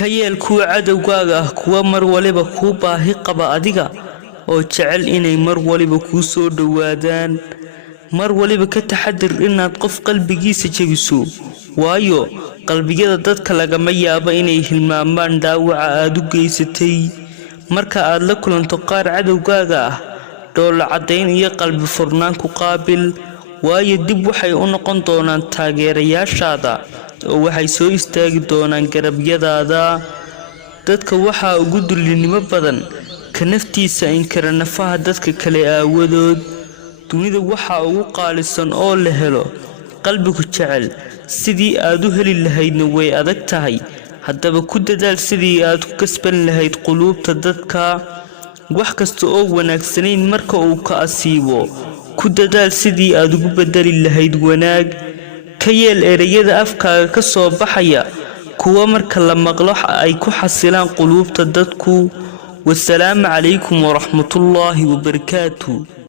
ka yeel kuwa cadowgaaga ah kuwa mar waliba kuu baahi qaba adiga oo jecel inay mar waliba kuu soo dhawaadaan mar waliba ka taxadir inaad qof qalbigiisa jabiso waayo qalbiyada dadka lagama yaabo inay hilmaamaan dhaawaca aad u geysatay marka aad la kulanto qaar cadowgaaga ah dhoola cadayn iyo qalbi furnaan ku qaabil waayo dib waxay u noqon doonaan taageerayaashaada oo waxay soo istaagi doonaan garabyadaada dadka waxa ugu dullinimo badan ka naftiisa in kara nafaha dadka kale aawadood dunida waxa ugu qaalisan oo la helo qalbigu jecel sidii aad u heli lahaydna way adag tahay haddaba ku dadaal sidii aad ku kasban lahayd quluubta dadka wax kasta oo wanaagsanayn marka uu ka asiibo ku dadaal sidii aad ugu bedeli lahayd wanaag ka yeel erayada afkaaga ka soo baxaya kuwa marka la maqlo ay ku xasilaan quluubta dadku wassalaamu calaykum waraxmatullaahi wabarakaatuh